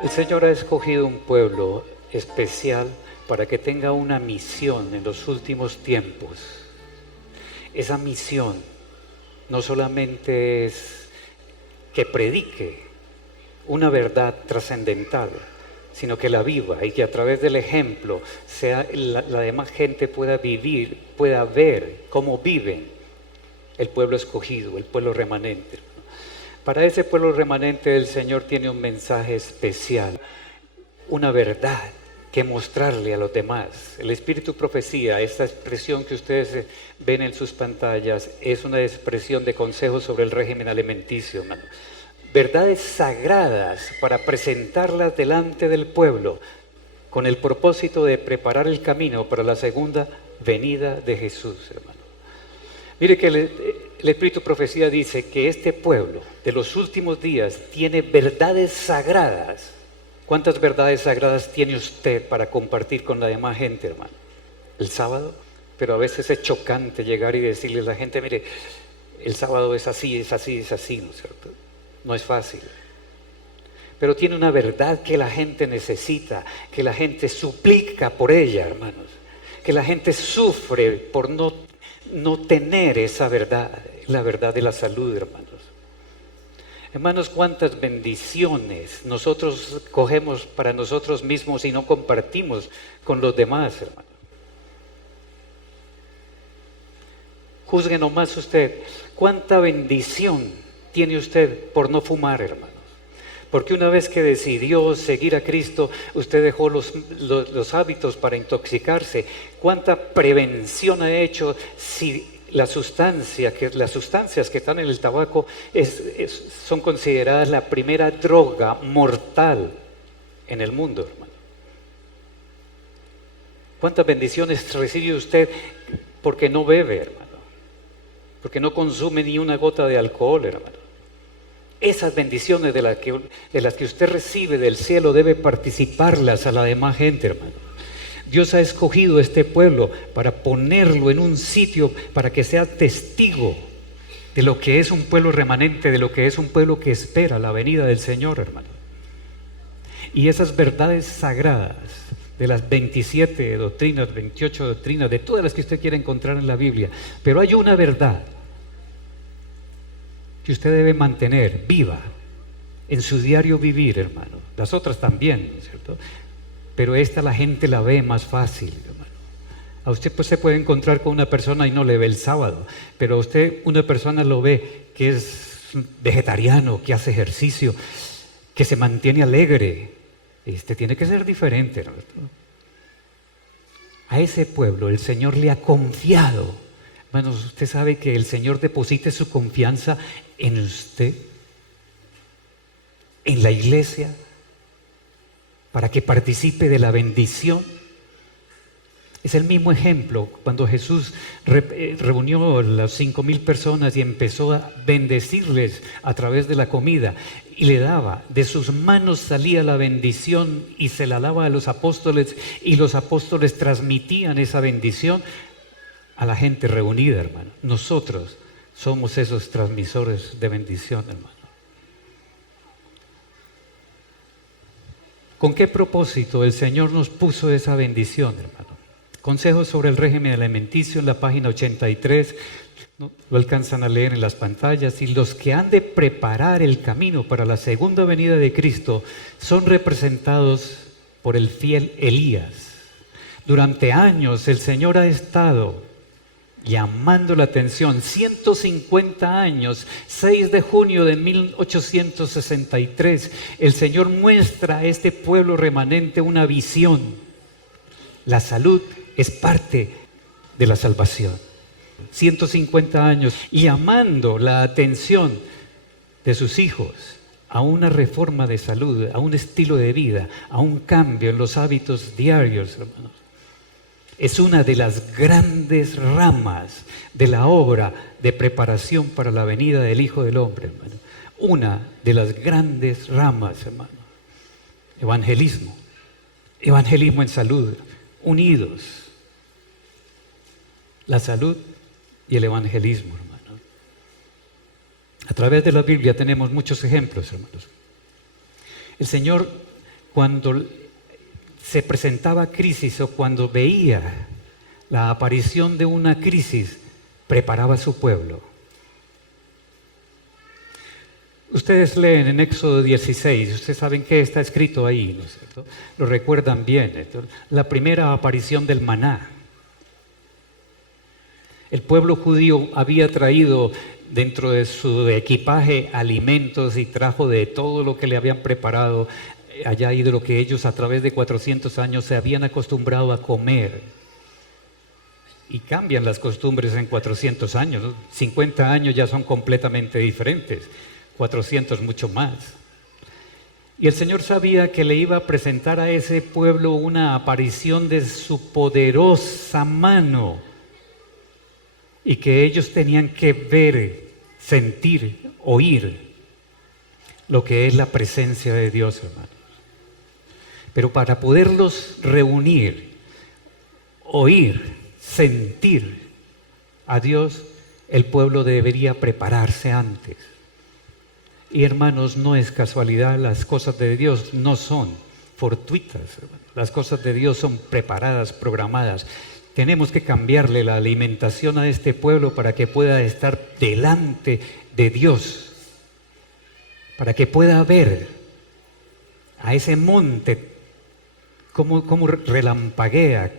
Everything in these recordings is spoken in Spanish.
El Señor ha escogido un pueblo especial para que tenga una misión en los últimos tiempos. Esa misión no solamente es que predique una verdad trascendental, sino que la viva y que a través del ejemplo la demás gente pueda vivir, pueda ver cómo viven el pueblo escogido, el pueblo remanente. Para ese pueblo remanente el Señor tiene un mensaje especial, una verdad que mostrarle a los demás. El espíritu profecía, esta expresión que ustedes ven en sus pantallas, es una expresión de consejo sobre el régimen alimenticio, hermano. Verdades sagradas para presentarlas delante del pueblo con el propósito de preparar el camino para la segunda venida de Jesús, hermano. Mire que el espíritu profecía dice que este pueblo de los últimos días tiene verdades sagradas. ¿Cuántas verdades sagradas tiene usted para compartir con la demás gente, hermano? El sábado, pero a veces es chocante llegar y decirle a la gente, mire, el sábado es así, es así, es así, ¿no es cierto? No es fácil. Pero tiene una verdad que la gente necesita, que la gente suplica por ella, hermanos. Que la gente sufre por no tener esa verdad, la verdad de la salud, hermanos. Hermanos, cuántas bendiciones nosotros cogemos para nosotros mismos y no compartimos con los demás, hermanos. Juzgue nomás usted, cuánta bendición tiene usted por no fumar, hermanos. Porque una vez que decidió seguir a Cristo, usted dejó los hábitos para intoxicarse. ¿Cuánta prevención ha hecho si las sustancias que están en el tabaco son consideradas la primera droga mortal en el mundo, hermano? ¿Cuántas bendiciones recibe usted porque no bebe, hermano? Porque no consume ni una gota de alcohol, hermano. Esas bendiciones de las que usted recibe del cielo debe participarlas a la demás gente, hermano. Dios ha escogido este pueblo para ponerlo en un sitio para que sea testigo de lo que es un pueblo remanente, de lo que es un pueblo que espera la venida del Señor, hermano. Y esas verdades sagradas de las 27 doctrinas, 28 doctrinas, de todas las que usted quiera encontrar en la Biblia, pero hay una verdad que usted debe mantener viva en su diario vivir, hermano. Las otras también, ¿no es cierto? Pero esta la gente la ve más fácil, hermano. A usted pues se puede encontrar con una persona y no le ve el sábado, pero a usted una persona lo ve que es vegetariano, que hace ejercicio, que se mantiene alegre. Tiene que ser diferente, ¿no? A ese pueblo el Señor le ha confiado. Hermanos, usted sabe que el Señor deposite su confianza en usted, en la iglesia, para que participe de la bendición. Es el mismo ejemplo cuando Jesús reunió a las 5,000 personas y empezó a bendecirles a través de la comida y le daba, de sus manos salía la bendición y se la daba a los apóstoles y los apóstoles transmitían esa bendición a la gente reunida, hermano. Nosotros somos esos transmisores de bendición, hermano. ¿Con qué propósito el Señor nos puso esa bendición, hermano? Consejos sobre el régimen alimenticio en la página 83, ¿no? Lo alcanzan a leer en las pantallas. Y los que han de preparar el camino para la segunda venida de Cristo son representados por el fiel Elías. Durante años el Señor ha estado llamando la atención. 150 años, 6 de junio de 1863, el Señor muestra a este pueblo remanente una visión. La salud es parte de la salvación. 150 años llamando la atención de sus hijos a una reforma de salud, a un estilo de vida, a un cambio en los hábitos diarios, hermanos. Es una de las grandes ramas de la obra de preparación para la venida del Hijo del Hombre, hermano. Una de las grandes ramas, hermano. Evangelismo. Evangelismo en salud. Unidos. La salud y el evangelismo, hermano. A través de la Biblia tenemos muchos ejemplos, hermanos. El Señor cuando se presentaba crisis o cuando veía la aparición de una crisis, preparaba a su pueblo. Ustedes leen en Éxodo 16, ustedes saben qué está escrito ahí, ¿no es cierto? Lo recuerdan bien. La primera aparición del maná. El pueblo judío había traído dentro de su equipaje alimentos y trajo de todo lo que le habían preparado allá y de lo que ellos a través de 400 años se habían acostumbrado a comer. Y cambian las costumbres en 400 años, ¿no? 50 años ya son completamente diferentes, 400 mucho más. Y el Señor sabía que le iba a presentar a ese pueblo una aparición de su poderosa mano y que ellos tenían que ver, sentir, oír lo que es la presencia de Dios, hermanos. Pero para poderlos reunir, oír, sentir a Dios, el pueblo debería prepararse antes. Y hermanos, no es casualidad, las cosas de Dios no son fortuitas, hermanos. Las cosas de Dios son preparadas, programadas. Tenemos que cambiarle la alimentación a este pueblo para que pueda estar delante de Dios, para que pueda ver a ese monte cómo relampaguea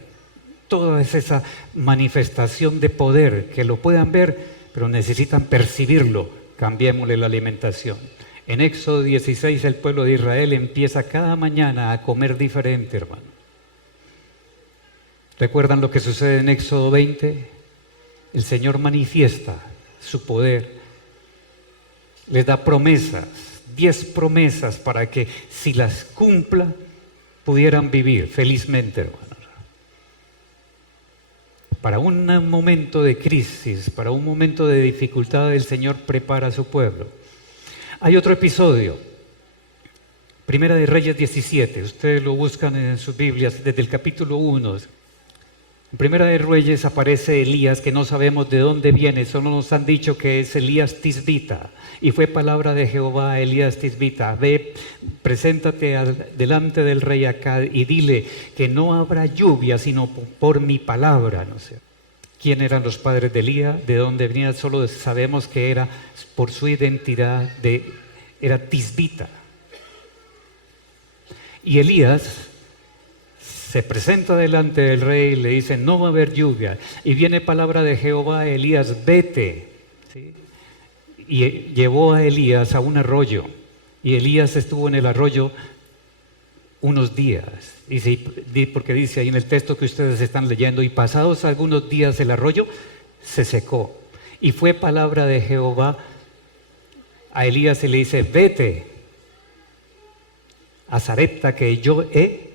toda esa manifestación de poder, que lo puedan ver, pero necesitan percibirlo. Cambiémosle la alimentación. En Éxodo 16 el pueblo de Israel empieza cada mañana a comer diferente, hermano. ¿Recuerdan lo que sucede en Éxodo 20? El Señor manifiesta su poder, les da promesas, 10 promesas para que si las cumpla pudieran vivir felizmente, hermano. Para un momento de crisis, para un momento de dificultad, el Señor prepara a su pueblo. Hay otro episodio, Primera de Reyes 17, ustedes lo buscan en sus Biblias desde el capítulo 1. En Primera de Reyes aparece Elías, que no sabemos de dónde viene, solo nos han dicho que es Elías Tisbita. Y fue palabra de Jehová a Elías Tisbita: ve, preséntate delante del rey Acab y dile que no habrá lluvia sino por mi palabra. No sé quién eran los padres de Elías, de dónde venía, solo sabemos que era por su identidad, era Tisbita. Y Elías se presenta delante del rey y le dice: no va a haber lluvia. Y viene palabra de Jehová a Elías: vete. ¿Sí? Y llevó a Elías a un arroyo, y Elías estuvo en el arroyo unos días, porque dice ahí en el texto que ustedes están leyendo: y pasados algunos días el arroyo se secó, y fue palabra de Jehová a Elías y le dice: vete a Sarepta, que yo he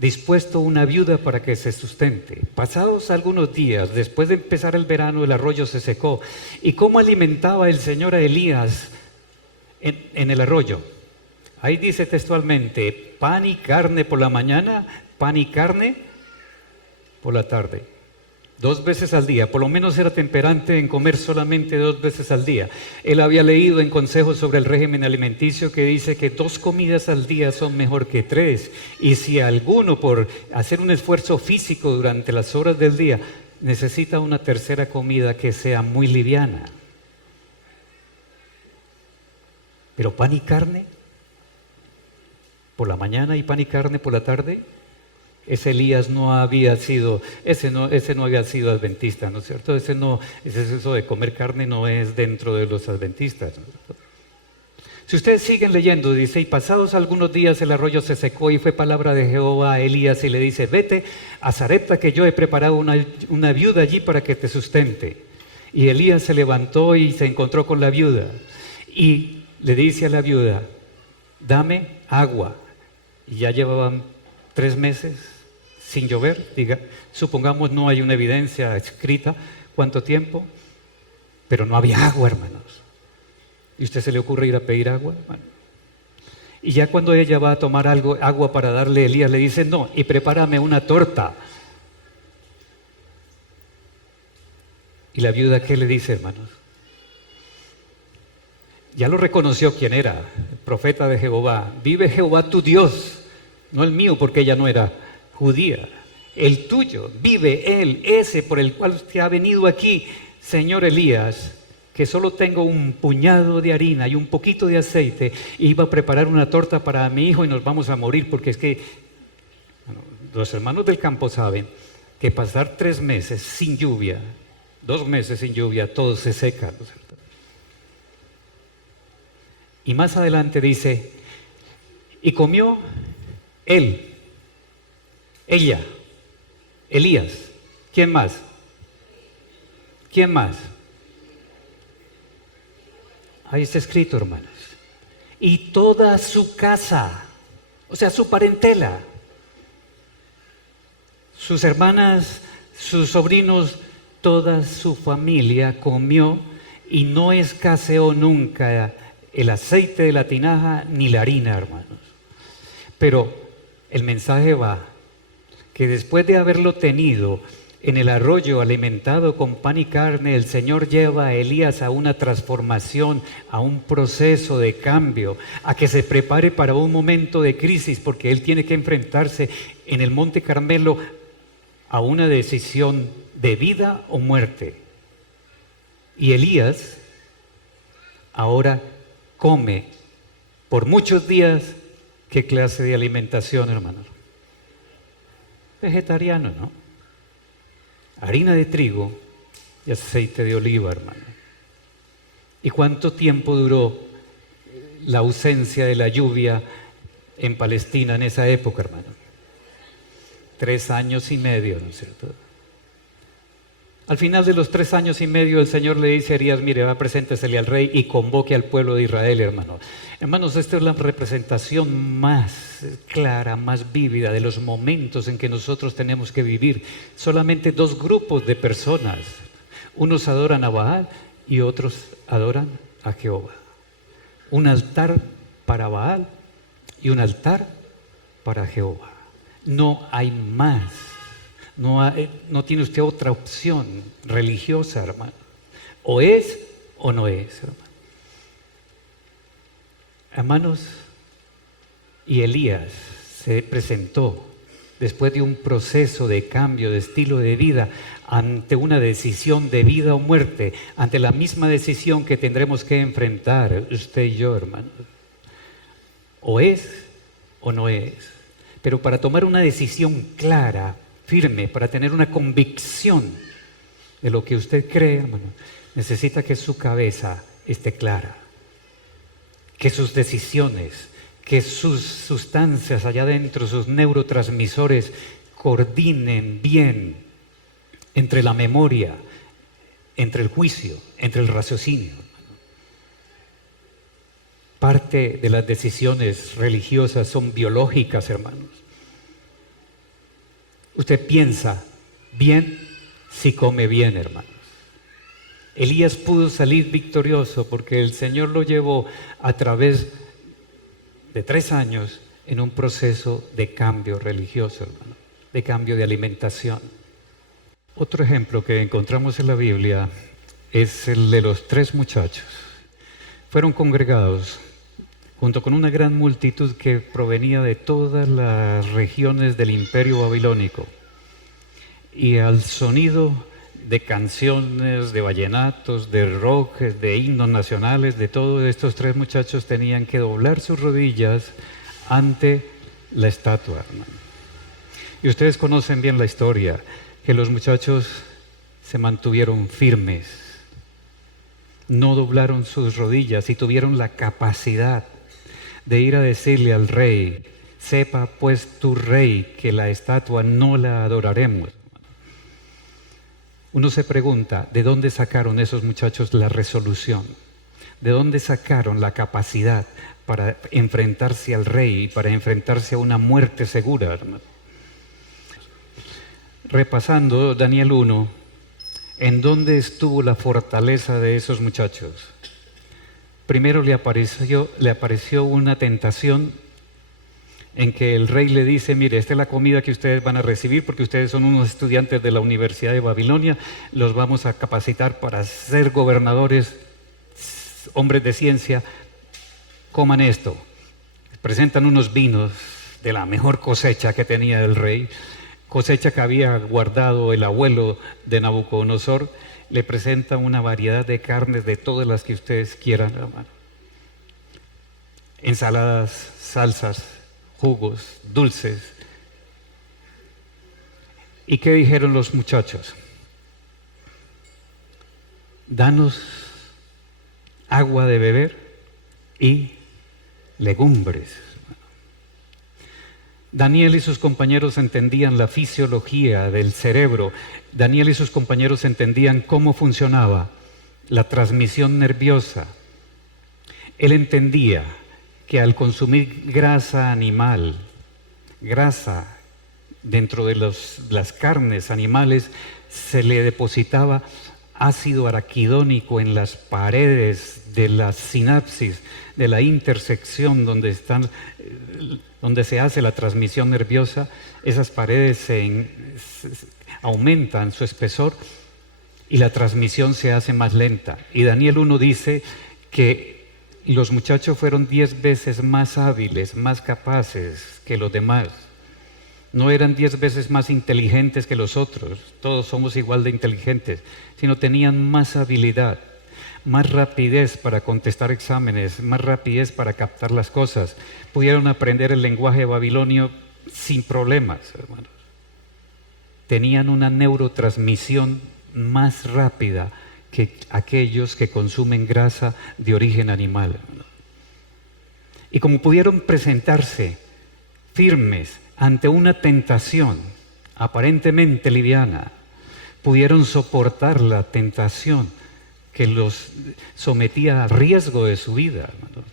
dispuesto una viuda para que se sustente. Pasados algunos días, después de empezar el verano, el arroyo se secó. ¿Y cómo alimentaba el Señor a Elías en el arroyo? Ahí dice textualmente: pan y carne por la mañana, pan y carne por la tarde. 2 veces al día. Por lo menos era temperante en comer solamente 2 veces al día. Él había leído en consejos sobre el régimen alimenticio que dice que 2 comidas al día son mejor que 3. Y si alguno, por hacer un esfuerzo físico durante las horas del día, necesita una tercera comida que sea muy liviana. Pero pan y carne por la mañana y pan y carne por la tarde. Ese Elías no había sido, ese no había sido adventista, ¿no es cierto? Eso de comer carne no es dentro de los adventistas, ¿no es cierto? Si ustedes siguen leyendo, dice: y pasados algunos días el arroyo se secó, y fue palabra de Jehová a Elías y le dice: vete a Sarepta, que yo he preparado una viuda allí para que te sustente. Y Elías se levantó y se encontró con la viuda y le dice a la viuda: dame agua. Y ya llevaban 3 meses sin llover, supongamos, no hay una evidencia escrita cuánto tiempo, pero no había agua, hermanos. ¿Y a usted se le ocurre ir a pedir agua, hermano? Y ya cuando ella va a tomar agua para darle, Elías le dice: no, y prepárame una torta. ¿Y la viuda qué le dice, hermanos? Ya lo reconoció quién era, profeta de Jehová, vive Jehová tu Dios, no el mío porque ella no era judía, el tuyo, vive Él, ese por el cual usted ha venido aquí, señor Elías, que solo tengo un puñado de harina y un poquito de aceite, y iba a preparar una torta para mi hijo y nos vamos a morir, porque es que bueno, los hermanos del campo saben que pasar 3 meses sin lluvia, 2 meses sin lluvia, todo se seca, ¿no es cierto? Y más adelante dice, y comió él, ella, Elías. ¿Quién más? ¿Quién más? Ahí está escrito, hermanos. Y toda su casa, o sea, su parentela, sus hermanas, sus sobrinos, toda su familia comió y no escaseó nunca el aceite de la tinaja ni la harina, hermanos. Pero el mensaje va que después de haberlo tenido en el arroyo alimentado con pan y carne, el Señor lleva a Elías a una transformación, a un proceso de cambio, a que se prepare para un momento de crisis, porque él tiene que enfrentarse en el Monte Carmelo a una decisión de vida o muerte. Y Elías ahora come por muchos días. ¿Qué clase de alimentación, hermanos? Vegetariano, ¿no? Harina de trigo y aceite de oliva, hermano. ¿Y cuánto tiempo duró la ausencia de la lluvia en Palestina en esa época, hermano? 3 años y medio, ¿no es cierto? Al final de los 3 años y medio, el Señor le dice a Elías, mire, va, preséntesele al rey y convoque al pueblo de Israel, hermano. Hermanos, esta es la representación más clara, más vívida de los momentos en que nosotros tenemos que vivir. Solamente 2 grupos de personas. Unos adoran a Baal y otros adoran a Jehová. Un altar para Baal y un altar para Jehová. No hay más. No tiene usted otra opción religiosa, hermano. O es o no es, hermano. Hermanos, y Elías se presentó después de un proceso de cambio de estilo de vida ante una decisión de vida o muerte, ante la misma decisión que tendremos que enfrentar usted y yo, hermano. O es o no es. Pero para tomar una decisión clara, firme, para tener una convicción de lo que usted cree, hermano, necesita que su cabeza esté clara, que sus decisiones, que sus sustancias allá adentro, sus neurotransmisores, coordinen bien entre la memoria, entre el juicio, entre el raciocinio. Parte de las decisiones religiosas son biológicas, hermanos. Usted piensa bien si come bien, hermanos. Elías pudo salir victorioso porque el Señor lo llevó a través de 3 años en un proceso de cambio religioso, hermano, de cambio de alimentación. Otro ejemplo que encontramos en la Biblia es el de los 3 muchachos. Fueron congregados junto con una gran multitud que provenía de todas las regiones del imperio babilónico. Y al sonido de canciones, de vallenatos, de rock, de himnos nacionales, de todos estos 3 muchachos tenían que doblar sus rodillas ante la estatua, hermano. Y ustedes conocen bien la historia, que los muchachos se mantuvieron firmes, no doblaron sus rodillas y tuvieron la capacidad de ir a decirle al rey, sepa pues tu rey que la estatua no la adoraremos. Uno se pregunta, ¿de dónde sacaron esos muchachos la resolución? ¿De dónde sacaron la capacidad para enfrentarse al rey y para enfrentarse a una muerte segura, hermano? Repasando Daniel 1, ¿en dónde estuvo la fortaleza de esos muchachos? Primero le apareció una tentación en que el rey le dice, mire, esta es la comida que ustedes van a recibir porque ustedes son unos estudiantes de la Universidad de Babilonia, los vamos a capacitar para ser gobernadores, hombres de ciencia, coman esto. Presentan unos vinos de la mejor cosecha que tenía el rey, cosecha que había guardado el abuelo de Nabucodonosor. Le presentan una variedad de carnes de todas las que ustedes quieran, hermano. Ensaladas, salsas, jugos, dulces. ¿Y qué dijeron los muchachos? Danos agua de beber y legumbres. Daniel y sus compañeros entendían la fisiología del cerebro. Daniel y sus compañeros entendían cómo funcionaba la transmisión nerviosa. Él entendía que al consumir grasa animal, grasa dentro de las carnes animales, se le depositaba ácido araquidónico en las paredes de la sinapsis, de la intersección donde se hace la transmisión nerviosa. Esas paredes aumentan su espesor y la transmisión se hace más lenta. Y Daniel 1 dice que los muchachos fueron 10 veces más hábiles, más capaces que los demás. No eran 10 veces más inteligentes que los otros, todos somos igual de inteligentes, sino tenían más habilidad, más rapidez para contestar exámenes, más rapidez para captar las cosas. Pudieron aprender el lenguaje babilonio sin problemas, hermanos. Tenían una neurotransmisión más rápida que aquellos que consumen grasa de origen animal, hermanos. Y como pudieron presentarse firmes ante una tentación aparentemente liviana, pudieron soportar la tentación que los sometía a riesgo de su vida, hermano.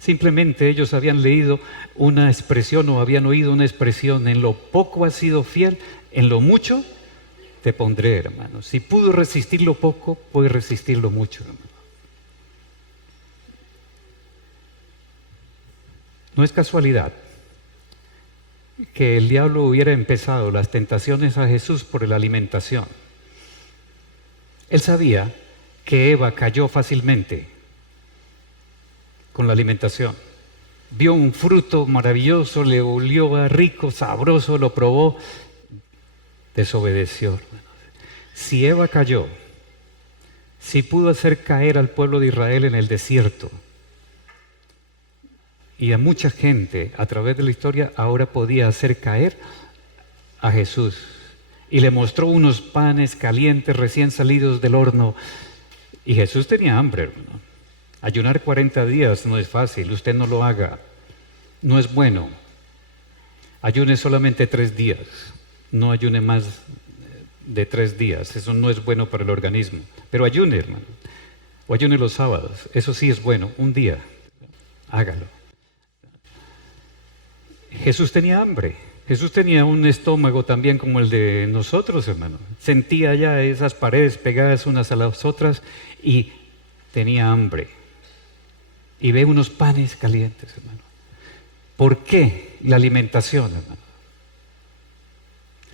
Simplemente ellos habían leído una expresión o habían oído una expresión: en lo poco has sido fiel, en lo mucho te pondré, hermano. Si pudo resistir lo poco, puede resistir lo mucho, hermano. No es casualidad que el diablo hubiera empezado las tentaciones a Jesús por la alimentación. Él sabía que Eva cayó fácilmente con la alimentación. Vio un fruto maravilloso, le olió a rico, sabroso, lo probó, desobedeció. Si Eva cayó, si pudo hacer caer al pueblo de Israel en el desierto, y a mucha gente a través de la historia, ahora podía hacer caer a Jesús. Y le mostró unos panes calientes recién salidos del horno. Y Jesús tenía hambre, hermano. Ayunar 40 días no es fácil, usted no lo haga. No es bueno. Ayune solamente 3 días. No ayune más de 3 días. Eso no es bueno para el organismo. Pero ayune, hermano. O ayune los sábados. Eso sí es bueno. Un día. Hágalo. Jesús tenía hambre. Jesús tenía un estómago también como el de nosotros, hermano. Sentía ya esas paredes pegadas unas a las otras y tenía hambre. Y ve unos panes calientes, hermano. ¿Por qué la alimentación, hermano?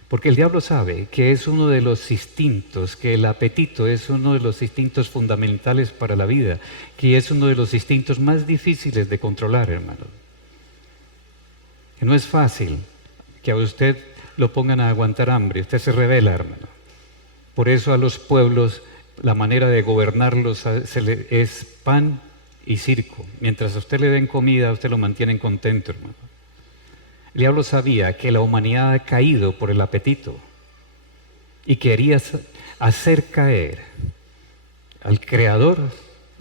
Porque el diablo sabe que es uno de los instintos, que el apetito es uno de los instintos fundamentales para la vida, que es uno de los instintos más difíciles de controlar, hermano. Que no es fácil que a usted lo pongan a aguantar hambre, usted se rebela, hermano. Por eso a los pueblos la manera de gobernarlos es pan y circo. Mientras a usted le den comida, a usted lo mantienen contento, hermano. El diablo sabía que la humanidad ha caído por el apetito y quería hacer caer al creador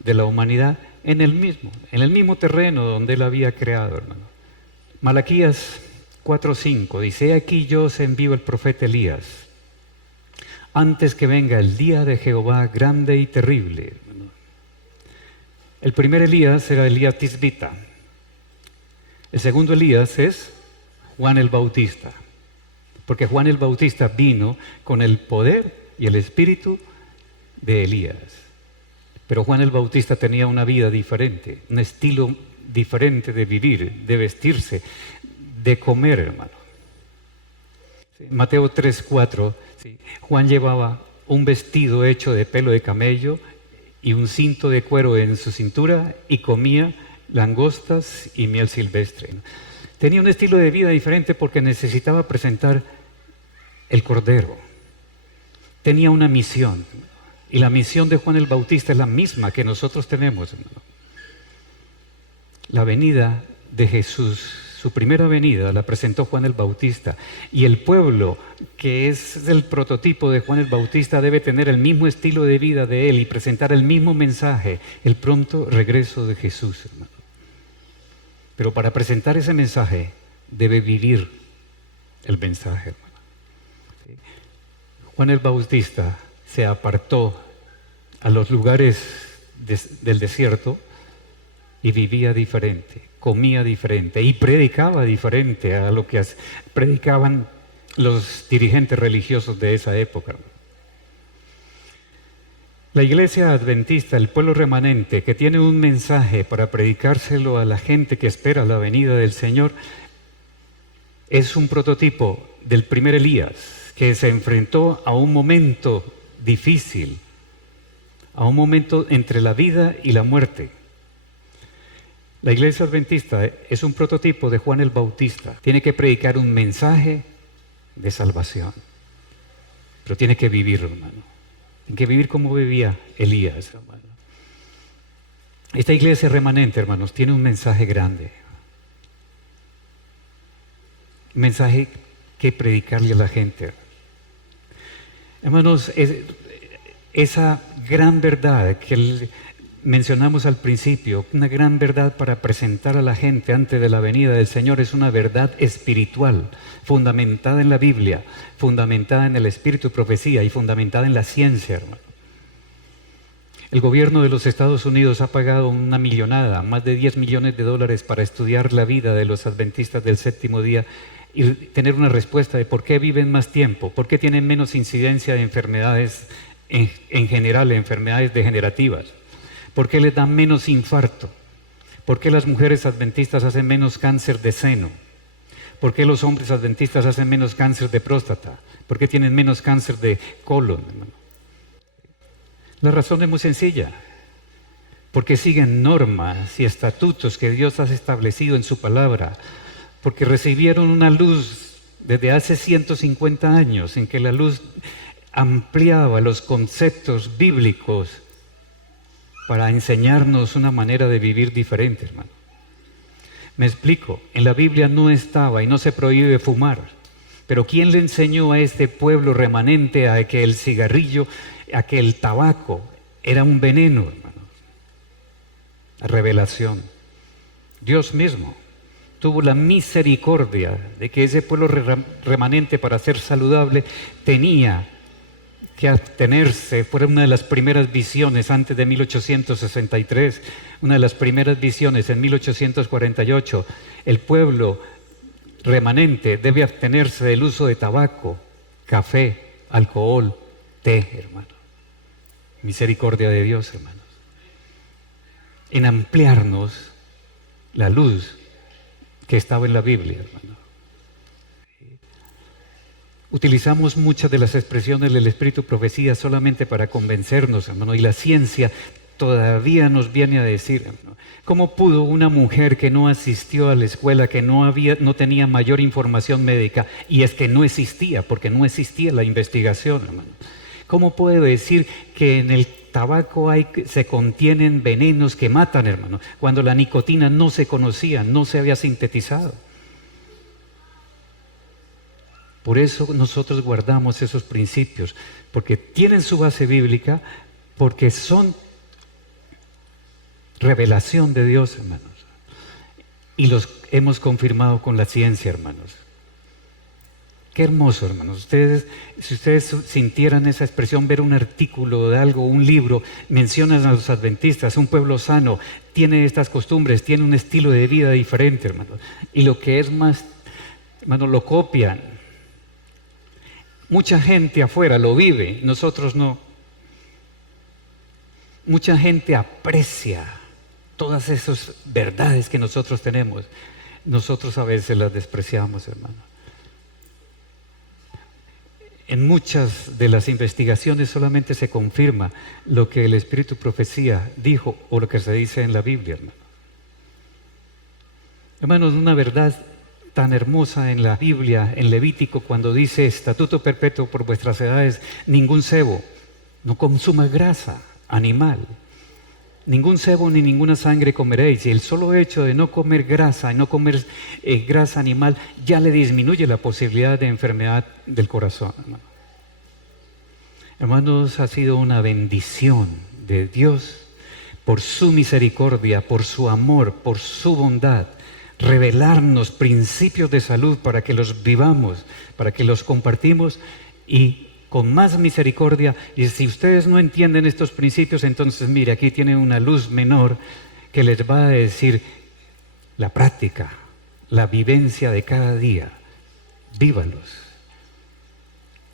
de la humanidad en el mismo terreno donde él había creado, hermano. Malaquías 4:5 dice: aquí yo os envío el profeta Elías, antes que venga el día de Jehová grande y terrible. El primer Elías era Elías Tisbita. El segundo Elías es Juan el Bautista, porque Juan el Bautista vino con el poder y el espíritu de Elías. Pero Juan el Bautista tenía una vida diferente, un estilo diferente de vivir, de vestirse, de comer, hermano. Mateo 3:4, Juan llevaba un vestido hecho de pelo de camello y un cinto de cuero en su cintura y comía langostas y miel silvestre. Tenía un estilo de vida diferente porque necesitaba presentar el Cordero. Tenía una misión, y la misión de Juan el Bautista es la misma que nosotros tenemos, hermano. La venida de Jesús, su primera venida, la presentó Juan el Bautista, y el pueblo que es el prototipo de Juan el Bautista debe tener el mismo estilo de vida de él y presentar el mismo mensaje, el pronto regreso de Jesús, hermano. Pero para presentar ese mensaje debe vivir el mensaje, hermano. Juan el Bautista se apartó a los lugares del desierto y vivía diferente, comía diferente y predicaba diferente a lo que predicaban los dirigentes religiosos de esa época. La iglesia adventista, el pueblo remanente que tiene un mensaje para predicárselo a la gente que espera la venida del Señor, es un prototipo del primer Elías, que se enfrentó a un momento difícil, a un momento entre la vida y la muerte. La iglesia adventista es un prototipo de Juan el Bautista. Tiene que predicar un mensaje de salvación, pero tiene que vivir, hermano. Tiene que vivir como vivía Elías, hermano. Esta iglesia remanente, hermanos, tiene un mensaje grande. Un mensaje que predicarle a la gente. Hermanos, esa gran verdad que mencionamos al principio, una gran verdad para presentar a la gente antes de la venida del Señor, es una verdad espiritual, fundamentada en la Biblia, fundamentada en el espíritu de profecía y fundamentada en la ciencia, hermano. El gobierno de los Estados Unidos ha pagado una millonada, más de 10 millones de dólares para estudiar la vida de los adventistas del séptimo día y tener una respuesta de por qué viven más tiempo, por qué tienen menos incidencia de enfermedades en general, enfermedades degenerativas, por qué les dan menos infarto, por qué las mujeres adventistas hacen menos cáncer de seno, por qué los hombres adventistas hacen menos cáncer de próstata, por qué tienen menos cáncer de colon, hermano. La razón es muy sencilla, porque siguen normas y estatutos que Dios ha establecido en su palabra, porque recibieron una luz desde hace 150 años en que la luz ampliaba los conceptos bíblicos para enseñarnos una manera de vivir diferente, hermano. Me explico, en la Biblia no estaba y no se prohíbe fumar, pero ¿quién le enseñó a este pueblo remanente a que el cigarrillo, a que el tabaco era un veneno, hermano? La revelación. Dios mismo tuvo la misericordia de que ese pueblo remanente, para ser saludable, tenía que abstenerse. Fue una de las primeras visiones antes de 1863, una de las primeras visiones en 1848. El pueblo remanente debe abstenerse del uso de tabaco, café, alcohol, té, hermano. Misericordia de Dios, hermanos. En ampliarnos la luz que estaba en la Biblia, hermano. Utilizamos muchas de las expresiones del Espíritu Profecía solamente para convencernos, hermano, y la ciencia todavía nos viene a decir, hermano, ¿cómo pudo una mujer que no asistió a la escuela, que no tenía mayor información médica, y es que no existía, porque no existía la investigación, hermano? ¿Cómo puede decir que en el tabaco se contienen venenos que matan, hermano, cuando la nicotina no se conocía, no se había sintetizado? Por eso nosotros guardamos esos principios, porque tienen su base bíblica, porque son revelación de Dios, hermanos, y los hemos confirmado con la ciencia, hermanos. Qué hermoso, hermanos. Si ustedes sintieran esa expresión, ver un artículo de algo, un libro, mencionan a los adventistas, un pueblo sano, tiene estas costumbres, tiene un estilo de vida diferente, hermanos. Y lo que es más, hermanos, lo copian. Mucha gente afuera lo vive, nosotros no. Mucha gente aprecia todas esas verdades que nosotros tenemos. Nosotros a veces las despreciamos, hermano. En muchas de las investigaciones solamente se confirma lo que el Espíritu Profecía dijo o lo que se dice en la Biblia, hermano. Hermanos, una verdad tan hermosa en la Biblia, en Levítico, cuando dice estatuto perpetuo por vuestras edades, ningún cebo, no consuma grasa animal, ningún cebo ni ninguna sangre comeréis. Y el solo hecho de no comer grasa y no comer grasa animal ya le disminuye la posibilidad de enfermedad del corazón, hermano. Hermanos, ha sido una bendición de Dios por su misericordia, por su amor, por su bondad, revelarnos principios de salud para que los vivamos, para que los compartimos y con más misericordia. Y si ustedes no entienden estos principios, entonces mire, aquí tienen una luz menor que les va a decir la práctica, la vivencia de cada día. Vívalos.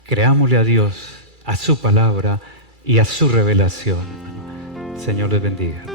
Creámosle a Dios, a su palabra y a su revelación. Señor les bendiga.